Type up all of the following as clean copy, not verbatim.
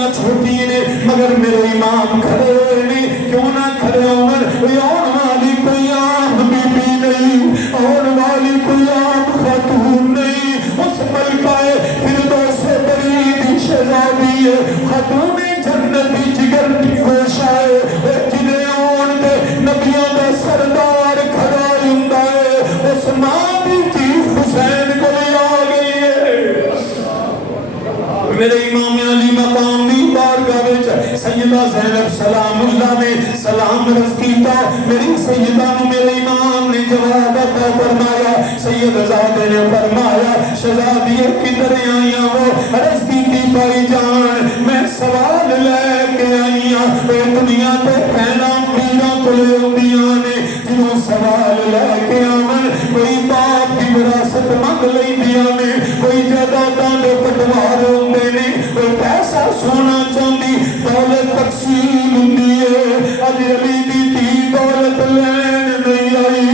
جماعتیاں چھوٹی نے مگر میرے امام کھڑے ہوئے نے کیوں نہ کھڑے عمر آن والی کوئی عام بی بی نہیں آن والی کوئی عام خاتون نہیں اس ملکہ فردوس برید شہزادی ہے خاتون جنتی جگر کی گوشہ ہے جنہیں آن دے نبیوں دا سردار کھڑا ہندہ ہے اس ماں بھی چیف حسین کو لے آ گئی ہے میرے امام علی مقام دی بارگاہ وچ سیدہ زینب سلام اللہ نے سلام رس کیتا میری سیدہ نو میرے امام نے جواب عطا فرمایا سید زادے نے فرمایا شہزادی کدھر آئیاں وہ عرض کی بھائی جان میں سوال لے کے آئیاں اے دنیا تے پہنا پیرا کلے ہوندیاں نے جنہوں سوال لے کے آمن کوئی باپ کی وراثت منگ لیندیاں نے کوئی جائیداداں دے پٹوار ہوندے نے کوئی پیسہ سونا چاندی دولت تقسیم ہوندی ہے اج علی دی تھی دولت لین نہیں آئی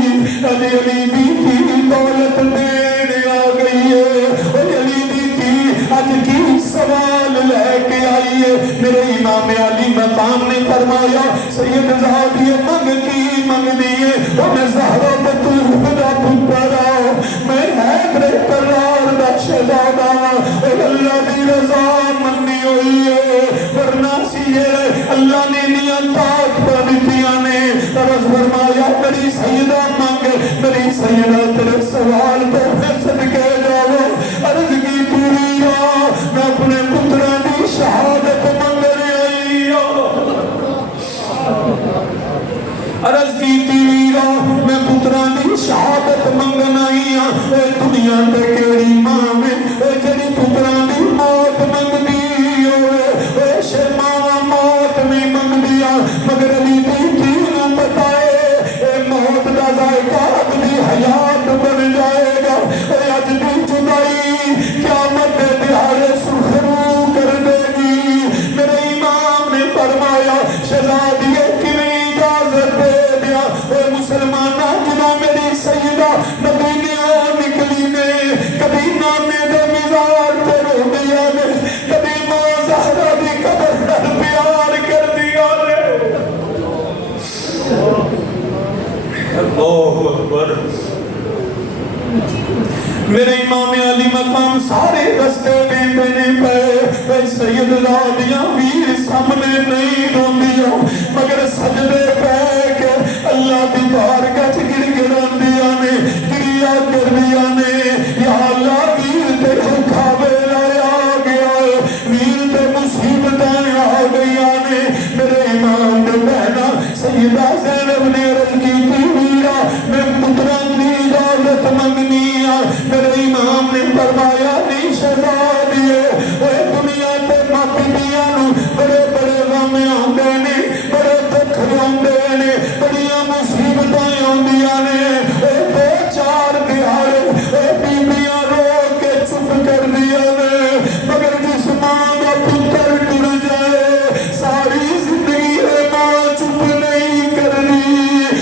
اج علی دی تھی دولت دین آ گئی ہے علی دی تھی اج کی سوال لے کے آئی ہے میرے امام علی مقام نے فرمایا سید زادی منگ کی منگنی ہے وہ میں زہرا بطور دا پتر آؤ میں حیدر قرار دا شہزادہ اور اللہ دی رضا مننی ہوئی ہے ورنہ سیئے اللہ نے نیتات پڑھتیاں نے رض فرمایا میری سیدہ مانگ میری سیدہ تیرے سوال کو میں صدقے جاؤ عرض کی پوری میں اپنے پترہ دی شہادت منگنے آئی عرض کی تیرہ میں پترہ دی شہادت منگنا آئی اے دنیا تے کیڑی ماں میں اے جڑی پترہ دی موت منگ دی اے شرماں موت نہیں منگ دیا مگر علی دی تینوں بتائے اے موت دا ذائقہ اگلی حیات بن جائے گا اے اج دی جدائی قیامت دیہارے سرخرو کر دے گی میرے امام نے فرمایا شہزادی کیویں اجازت دے دیا اے مسلمانہ جنہوں میری سیدہ مدینے نکلی نے کبھی نانے دے مزار تے رو دیا نے کبھی ماں زہرا دی قبر پر پیار کر دیا نے اللہ اکبر میرے امام علی مقام سارے رستے میں دینے پہ سید زادیاں ویر سامنے نہیں روندیاں مگر سجدے پہ کہ اللہ دی بارگاہ چ گر گران دیا نے گریا کر دیا نے یا اللہ ویر تے کھاوے لایا گیا ویر تے مصیبتیں آ گیا نے میرے امام نے بہنا سیدہ زینب نے عرض کی تھی ویرا میں پترہ کی اجازت منگنی میرے امام نے فرمایا نہیں شہزادی اے دنیا تے ماپیاں نو بڑے بڑے غم آندے نے بڑے دکھ آندے نے بڑیاں مصیبتیں آندیاں نے اے دو چار دہاڑے اے بیبیاں رو کے چپ کر دیا نے مگر جس ماں دا پتر ٹر جائے ساری زندگی اے ماں چپ نہیں کر رہی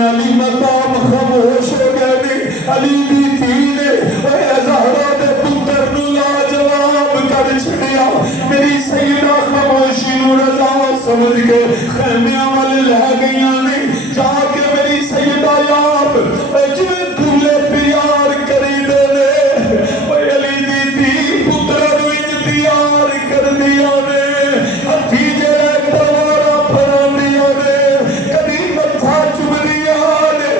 علی مقام خاموش ہو گئے علی دی تھی نے زہرا دے پتر نو لاجواب کر چھڑیا میری سیدہ خاموشی نو رضا سمجھ کے خیمیاں والے لے گئیاں نے جا کے میری سیدہ یاب جویں دولے پیار کری دے لے علی دی تھی پتر نو انتیار کر دیا نے ہتھی جڑے دوارا پران دیا نے کبھی متھا چوم لیا نے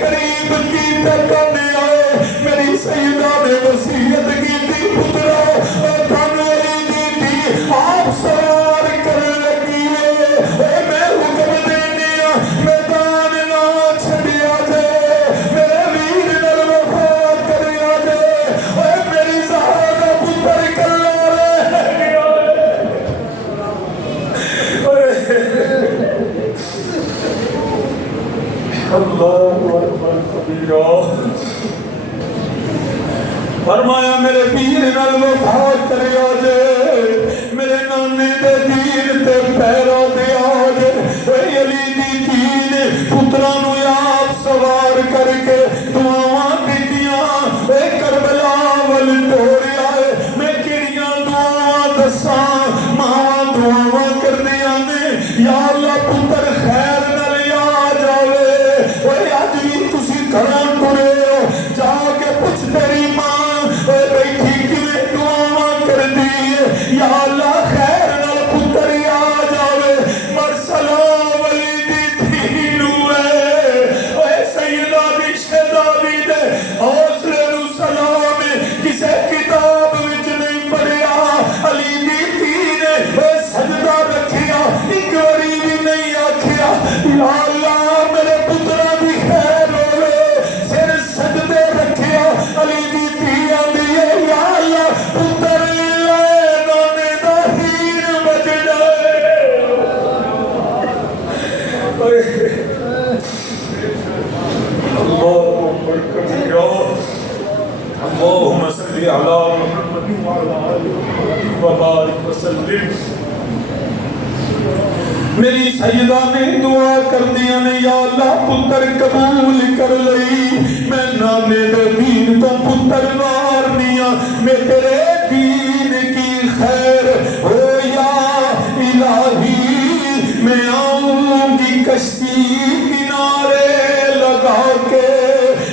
قریب کی تکانے آئے میری سیدہ نے وصیت کی تھی پترا تھانو علی دی تھی آپ سوار کر لگی ہے میں حکم دینیا میدان نہ چھڑیا جے میرے ویر نال وفا کریا جے میری زہرا دا پتر کلا رہ گیا اللہ اکبر کبیرہ فرمایا میرے پیر نال وفا کریا جے میرے نانے دے دین تے پیرا دے آجے علی دی دین پترا نو آپ سوار کر کے دعاواں دیتیاں کربلا ول ٹوریا میں کیڑیاں دعاواں دساں ماواں دعاواں کردیاں نے یا اللہ پتر خیر نال یا جاوے اج بھی تسی گھراں ٹرے ہو جا کے پوچھ تیری ماں بیٹھی کیویں دعاواں کردی ہے یا اللہ خیر نال پتر آ جاوے پر سلام علی دی تھی نو اے سیدہ دی شہزادی دے حوصلے نو سلام کسے کتاب وچ نہیں پڑھیا علی دی تھی نے سجدہ رکھیا ایک واری بھی نہیں آکھیا یا اللہ میرے پترا دی خیر ہوے سر سجدے رکھیا علی دی تھی آندی ہے یا اللہ پتر نانے دا ہین بج جائے اللہ اکبر کبیرہ اللہم صلی علی محمد وعلی آلہ وبارک وسلم میری سیدہ نے دعا کر دیا نے یا اللہ پتر قبول کر لئی میں نانے دے دین تو پتر مارنیا میں تیرے دین کی خیر ہو یا الہی میں آؤں گی کشتی کنارے لگا کے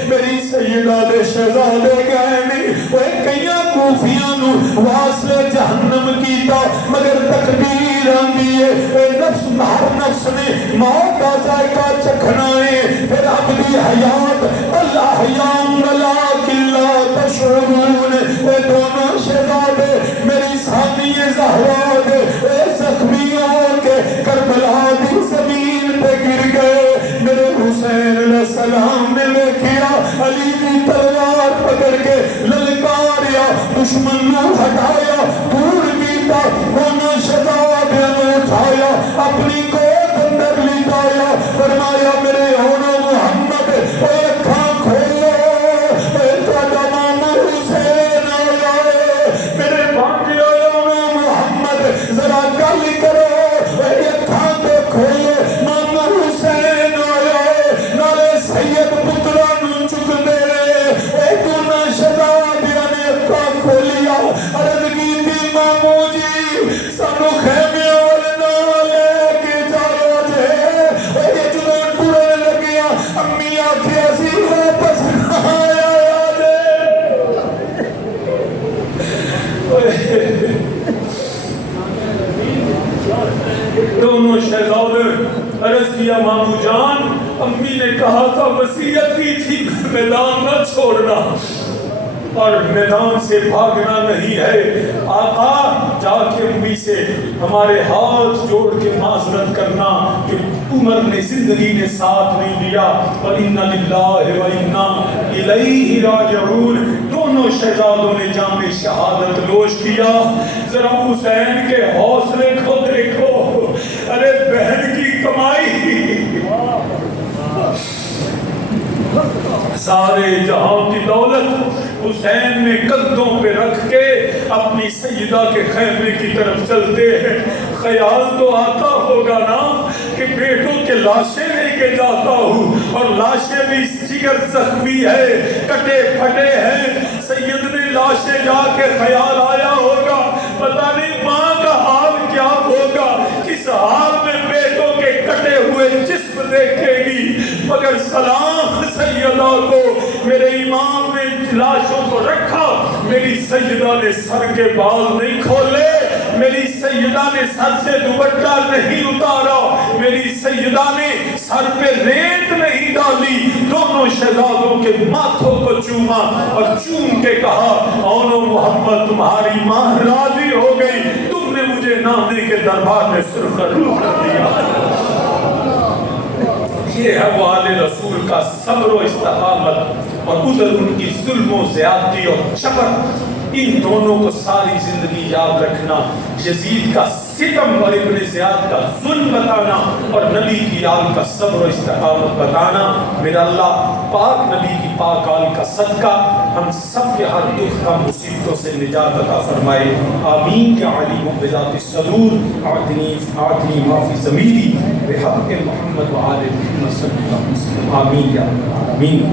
میری سیدہ دے شہزادے گئے نہیں وہ کئیاں کوفیاں نو واسلے جہنم کیتا مگر تقدیر آندی ہے نفس ہر نفس نے موت کا ذائقہ چکھنا ہے پھر اپنی حیات اللہ حیام ولیکن لا تشعرون اے دونوں شہزادے میری ثانی زہرا دے اے زخمی ہو کے کربلا دی زمین پہ گر گئے میرے حسین علیہ السلام نے دیکھیا علی کی تلوار پکڑ کے للکاریا دشمن نو ہٹایا دور کیتا دونوں شہزادے نے اٹھایا اپنی گود اندر لٹایا فرمایا میرے ہونو محمد اے اکھاں کھولو اے تہاڈا ماما حسین آیا میرے بھانجے ہونو محمد ذرا گل کرو اے اکھاں تے کھولو ماما حسین آیا نالے سید پترا نو چک دے اے دونوں شہزادیاں نے اکھاں کھولیا عرض کیتی مامو جی سانو خیمے والے نال لے کے جاؤ جے اے جدوں ٹرن لگیا امی آکھیا سی واپس نہ آیا جے دونوں شہزادے عرض کیا مامو جان امی نے کہا تھا وصیت کی تھی میدان نہ چھوڑنا اور میدان سے بھاگنا نہیں ہے آقا جا کے امی سے ہمارے ہاتھ جوڑ کے معذرت کرنا کہ عمر نے زندگی نے ساتھ نہیں دیا وَإِنَّ لِلَّهِ وَإِنَّا إِلَيْهِ رَاجِعُونَ دونوں شہزادوں نے جام شہادت نوش کیا ذرا حسین کے حوصلے کو دیکھو ارے بہن کی کمائی سارے جہاں کی دولت حسین نے قدوں پہ رکھ کے اپنی سیدہ کے خیمے کی طرف چلتے ہیں خیال تو آتا ہوگا نا کہ بیٹوں کے لاشیں لے کے جاتا ہوں اور لاشیں بھی جگر زخمی ہے، کٹے پھٹے ہیں۔ سید نے لاشیں جا کے خیال آیا ہوگا پتہ نہیں ماں کا حال کیا ہوگا، کس حال میں بیٹوں کے کٹے ہوئے جسم دیکھے گی، مگر سلام سیدہ کو۔ میرے امام نے لاشوں کو رکھا، میری سیدہ نے سر کے بال نہیں کھولے، میری سیدہ نے سر سے دوپٹہ نہیں اتارا، میری سیدہ نے سر پہ ریت نہیں ڈالی، دونوں شہزادوں کے ماتھوں کو چوما اور چوم کے کہا اونو محمد تمہاری ماں راضی ہو گئی، تم نے مجھے نامی کے دربار میں سرخرو کر دیا۔ یہ ہے وہ آل رسول کا صبر و استقامت، اور ادھر ان کی ظلم و زیادتی اور چپت، ان دونوں کو ساری زندگی یاد رکھنا۔ یزید کا ستم اور ابن زیاد کا ظلم بتانا اور نبی کی آل کا صبر و استقامت بتانا۔ میرا اللہ پاک نبی کی پاک آل کا صدقہ ہم سب کے ہر دکھ کا مصیبتوں سے نجات عطا فرمائے، آمین یا علیم بذات الصدور، آتنی ما فی ضمیری بحق محمد و آل محمد صلی اللہ علیہ وسلم، آمین یا رب العالمین۔